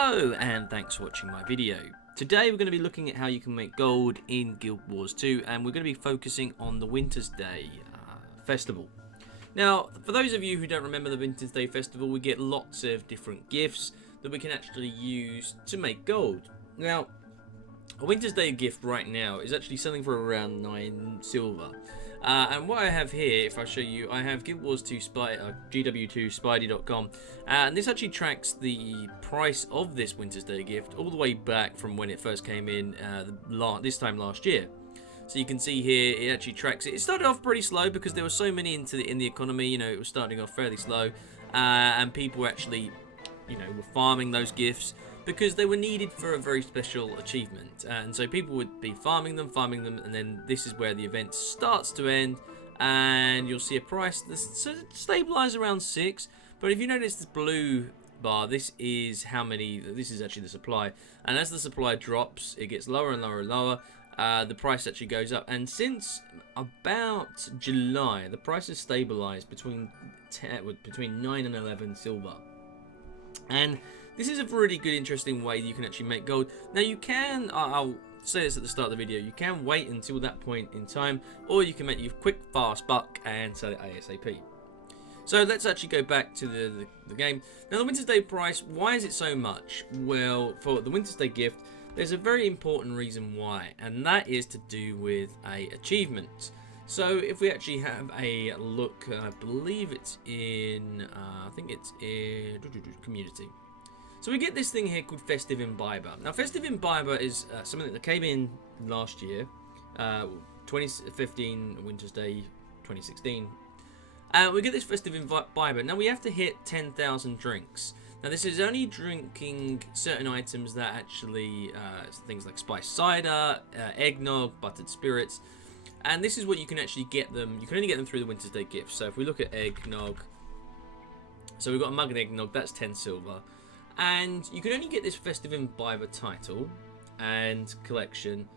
Hello and thanks for watching my video. Today we're going to be looking at how you can make gold in Guild Wars 2 and we're going to be focusing on the Wintersday Festival. Now, for those of you who don't remember the Wintersday Festival, we get lots of different gifts that we can actually use to make gold. Now, a Wintersday gift right now is actually selling for around 9 silver. And what I have here, if I show you, I have Guild Wars 2 GW2 Spidey.com, and this actually tracks the price of this Wintersday gift all the way back from when it first came in this time last year. So you can see here, it actually tracks it. It started off pretty slow because there were so many in the economy. You know, it was starting off fairly slow, and people actually, were farming those gifts because they were needed for a very special achievement, and so people would be farming them, and then this is where the event starts to end, and you'll see a price that's stabilized around 6. But if you notice this blue bar, this is how many. This is actually the supply, and as the supply drops, it gets lower and lower and lower. The price actually goes up, and since about July, the price has stabilized between 9 and 11 silver, and this is a really good, interesting way that you can actually make gold. Now you can, I'll say this at the start of the video, you can wait until that point in time, or you can make your quick, fast buck and sell it ASAP. So let's actually go back to the game. Now the Wintersday price, why is it so much? Well, for the Wintersday gift, there's a very important reason why, and that is to do with a achievement. So if we actually have a look, I believe it's in, I think it's in community. So we get this thing here called Festive Imbiber. Now, Festive Imbiber is something that came in last year, 2015, Wintersday 2016. We get this Festive Imbiber. Now, we have to hit 10,000 drinks. Now, this is only drinking certain items that actually, things like spiced cider, eggnog, buttered spirits. And this is what you can actually get them. You can only get them through the Wintersday Gifts. So if we look at eggnog, so we've got a mug of eggnog, that's 10 silver. And you can only get this Festive Imbiber title and collection,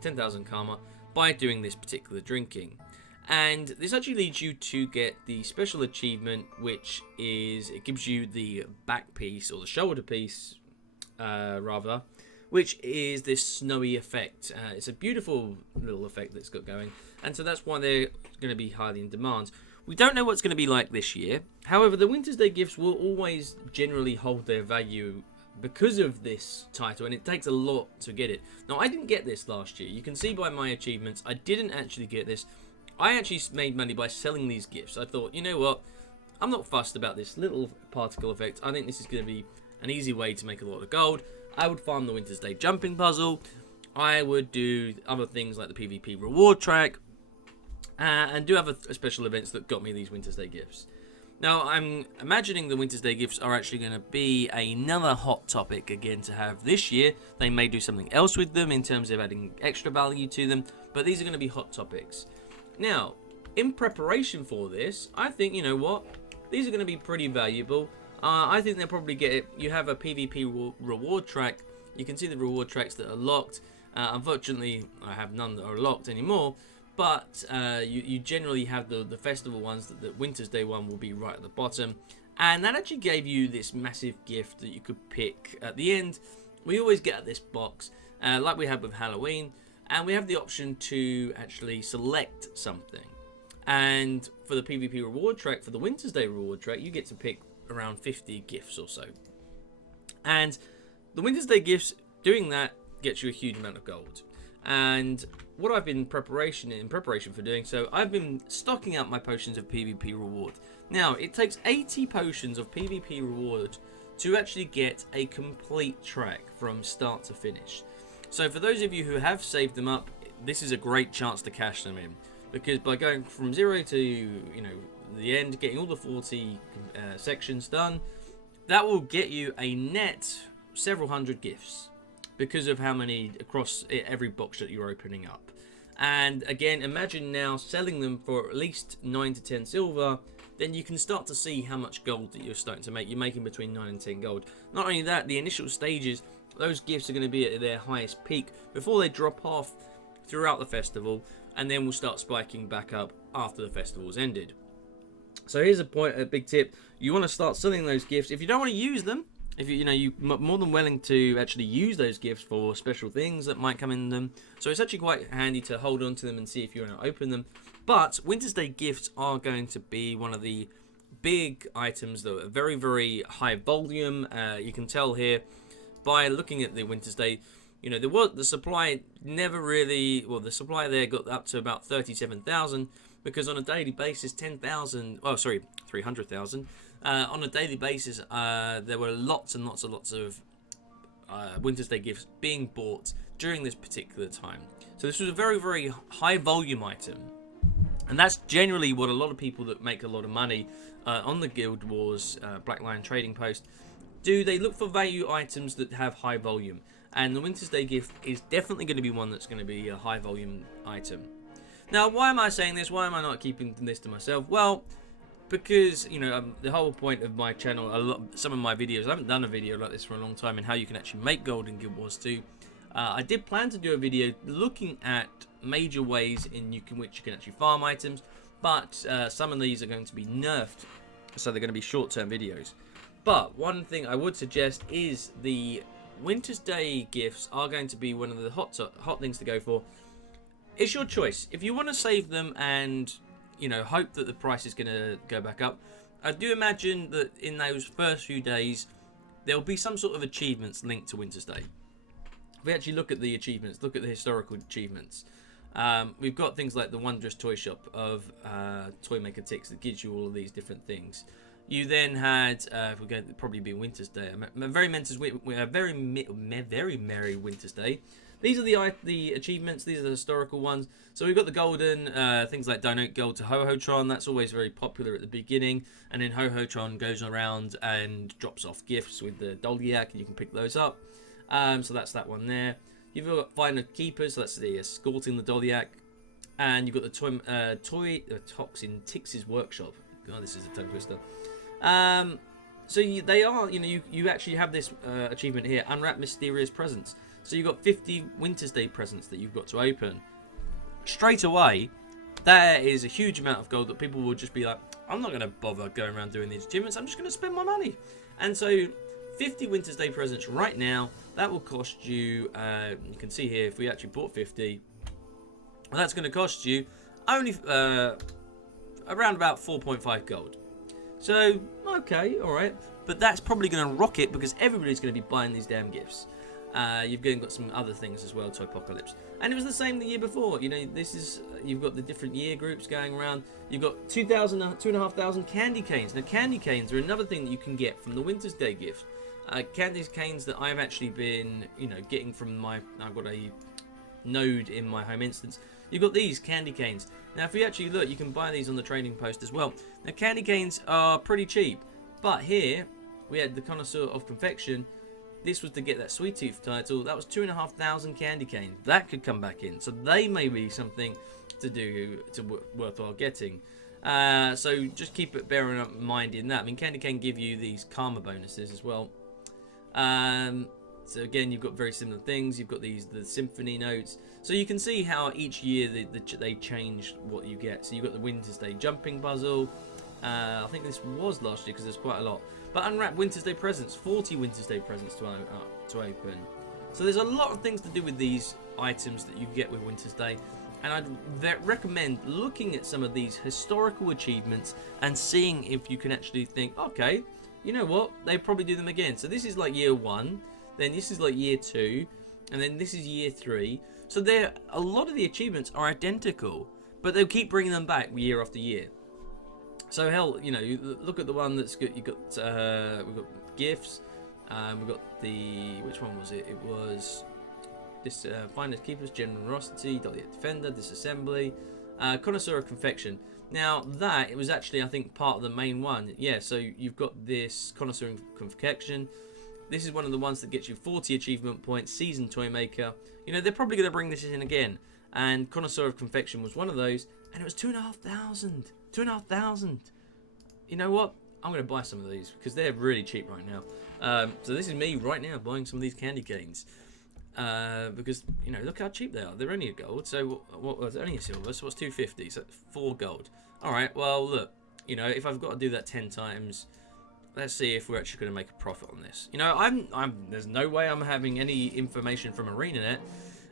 10,000 karma, by doing this particular drinking. And this actually leads you to get the special achievement, which is, it gives you the back piece, or the shoulder piece, rather, which is this snowy effect. It's a beautiful little effect that's got going, and so that's why they're going to be highly in demand. We don't know what's going to be like this year. However, the Wintersday gifts will always generally hold their value because of this title, and it takes a lot to get it. Now, I didn't get this last year. You can see by my achievements, I didn't actually get this. I actually made money by selling these gifts. I thought, you know what? I'm not fussed about this little particle effect. I think this is going to be an easy way to make a lot of gold. I would farm the Wintersday jumping puzzle. I would do other things like the PvP reward track. And do other special events that got me these Wintersday gifts. Now, I'm imagining the Wintersday gifts are actually going to be another hot topic again to have this year. They may do something else with them in terms of adding extra value to them, but these are going to be hot topics. Now, in preparation for this, I think, you know what? These are going to be pretty valuable. I think they'll probably get it. You have a PvP reward track. You can see the reward tracks that are locked. Unfortunately, I have none that are locked anymore. But you generally have the festival ones. The Wintersday one will be right at the bottom, and that actually gave you this massive gift that you could pick at the end. We always get this box like we had with Halloween, and we have the option to actually select something. And for the PvP reward track, for the Wintersday reward track, you get to pick around 50 gifts or so. And the Wintersday gifts, doing that gets you a huge amount of gold. And what I've been in preparation for doing so, I've been stocking up my potions of PvP reward. Now, it takes 80 potions of PvP reward to actually get a complete track from start to finish. So for those of you who have saved them up, this is a great chance to cash them in, because by going from 0 to the end, getting all the 40 sections done, that will get you a net several hundred gifts, because of how many across every box that you're opening up. And again, imagine now selling them for at least 9 to 10 silver, then you can start to see how much gold that you're starting to make. You're making between 9 and 10 gold. Not only that, the initial stages, those gifts are going to be at their highest peak before they drop off throughout the festival, and then will start spiking back up after the festival's ended. So here's a big tip. You want to start selling those gifts. If you don't want to use them, if you're more than willing to actually use those gifts for special things that might come in them. So it's actually quite handy to hold on to them and see if you want to open them. But Wintersday Gifts are going to be one of the big items that are very, very high volume. You can tell here by looking at the Wintersday, the supply never really, the supply there got up to about 37,000, because on a daily basis, 300,000. On a daily basis, there were lots and lots of Wintersday Gifts being bought during this particular time. So this was a very, very high volume item. And that's generally what a lot of people that make a lot of money on the Guild Wars Black Lion trading post do. They look for value items that have high volume. And the Wintersday Gift is definitely going to be one that's going to be a high volume item. Now, why am I saying this? Why am I not keeping this to myself? Well, because, the whole point of my channel, some of my videos, I haven't done a video like this for a long time, and how you can actually make gold in Guild Wars 2. I did plan to do a video looking at major ways in which you can actually farm items, but some of these are going to be nerfed, so they're going to be short-term videos. But one thing I would suggest is the Wintersday Gifts are going to be one of the hot things to go for. It's your choice. If you want to save them and, hope that the price is going to go back up, I do imagine that in those first few days, there'll be some sort of achievements linked to Wintersday. If we actually look at the achievements, look at the historical achievements, we've got things like the Wondrous Toy Shop of Toy Maker Ticks that gives you all of these different things. You then had, if we're going to probably be Wintersday, a very merry Wintersday. These are the achievements. These are the historical ones. So we've got the golden things like Donate Gold to Ho-Ho-Tron. That's always very popular at the beginning. And then Ho-Ho-Tron goes around and drops off gifts with the Dolyak, and you can pick those up. So that's that one there. You've got Find the Keepers. So that's the escorting the Dolyak. And you've got the Toxin Tix's Workshop. God, this is a tongue twister. So they are, you actually have this achievement here, Unwrap Mysterious Presents. So you've got 50 Wintersday presents that you've got to open. Straight away, that is a huge amount of gold that people will just be like, I'm not going to bother going around doing these achievements, I'm just going to spend my money. And so 50 Wintersday presents right now, that will cost you, you can see here, if we actually bought 50, well, that's going to cost you only around about 4.5 gold. So, okay, alright. But that's probably going to rocket because everybody's going to be buying these damn gifts. You've got some other things as well to Apocalypse. And it was the same the year before. You've got the different year groups going around. You've got 2,500 candy canes. Now, candy canes are another thing that you can get from the Wintersday Gift. Candy canes that I've actually been, getting from I've got a node in my home instance. You've got these candy canes. Now, if you actually look, you can buy these on the trading post as well. Now, candy canes are pretty cheap. But here, we had the Connoisseur of Confection. This was to get that Sweet Tooth title. That was 2,500 candy canes. That could come back in. So they may be something worthwhile getting. So just bearing in mind in that. I mean, candy cane give you these karma bonuses as well. So again, you've got very similar things. You've got the symphony notes. So you can see how each year they change what you get. So you've got the Wintersday jumping puzzle. I think this was last year because there's quite a lot. But unwrap Wintersday presents, 40 Wintersday presents to open. So there's a lot of things to do with these items that you get with Wintersday. And I'd recommend looking at some of these historical achievements and seeing if you can actually think, okay, you know what, they probably do them again. So this is like year 1, then this is like year 2, and then this is year 3. So a lot of the achievements are identical, but they'll keep bringing them back year after year. So hell, you look at the one that's good. We've got gifts. We've got which one was it? It was this Finders Keepers, Generosity, Defender, Disassembly, Connoisseur of Confection. Now it was actually, I think, part of the main one. Yeah, so you've got this Connoisseur of Confection. This is one of the ones that gets you 40 achievement points, Seasoned Toy Maker. They're probably going to bring this in again. And Connoisseur of Confection was one of those, and it was 2,500. 2,500. You know what? I'm going to buy some of these because they're really cheap right now. So this is me right now buying some of these candy canes. Because, look how cheap they are. They're only a gold. So what was only a silver? So what's 250? So 4 gold. Alright, well, look. If I've got to do that 10 times, let's see if we're actually going to make a profit on this. You know, there's no way I'm having any information from ArenaNet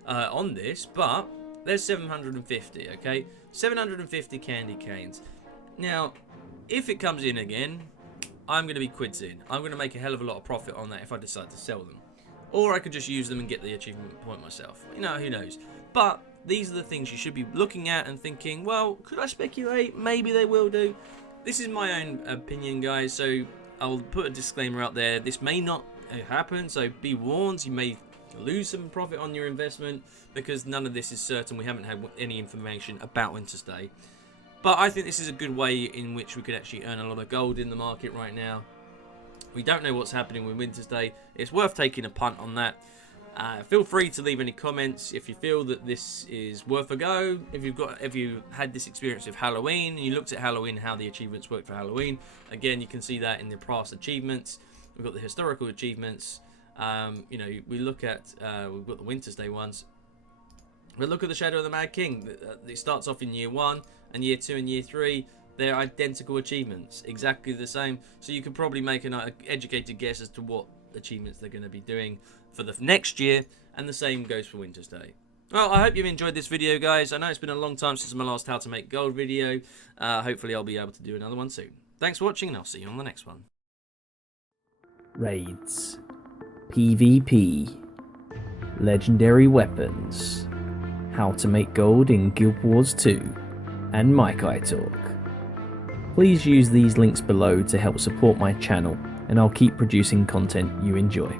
on this, but there's 750, okay? 750 candy canes. Now, if it comes in again, I'm going to be quids in. I'm going to make a hell of a lot of profit on that if I decide to sell them. Or I could just use them and get the achievement point myself. You know, who knows? But these are the things you should be looking at and thinking, well, could I speculate? Maybe they will do. This is my own opinion, guys, so I'll put a disclaimer out there. This may not happen, so be warned. You may lose some profit on your investment because none of this is certain. We haven't had any information about Wintersday. But I think this is a good way in which we could actually earn a lot of gold in the market right now. We don't know what's happening with Wintersday. It's worth taking a punt on that. Feel free to leave any comments if you feel that this is worth a go. If you had this experience with Halloween and you looked at Halloween, how the achievements work for Halloween, again you can see that in the past achievements. We've got the historical achievements. You know, we look at we've got the Wintersday ones. But look at the Shadow of the Mad King. It starts off in year 1 and year 2 and year 3. They're identical achievements, exactly the same. So you could probably make an educated guess as to what achievements they're going to be doing for the next year, and the same goes for Wintersday. Well, I hope you've enjoyed this video, guys. I know it's been a long time since my last How to Make Gold video. Hopefully I'll be able to do another one soon. Thanks for watching, and I'll see you on the next one. Raids, PvP, legendary weapons, how to make gold in Guild Wars 2, and Mike I Talk. Please use these links below to help support my channel, and I'll keep producing content you enjoy.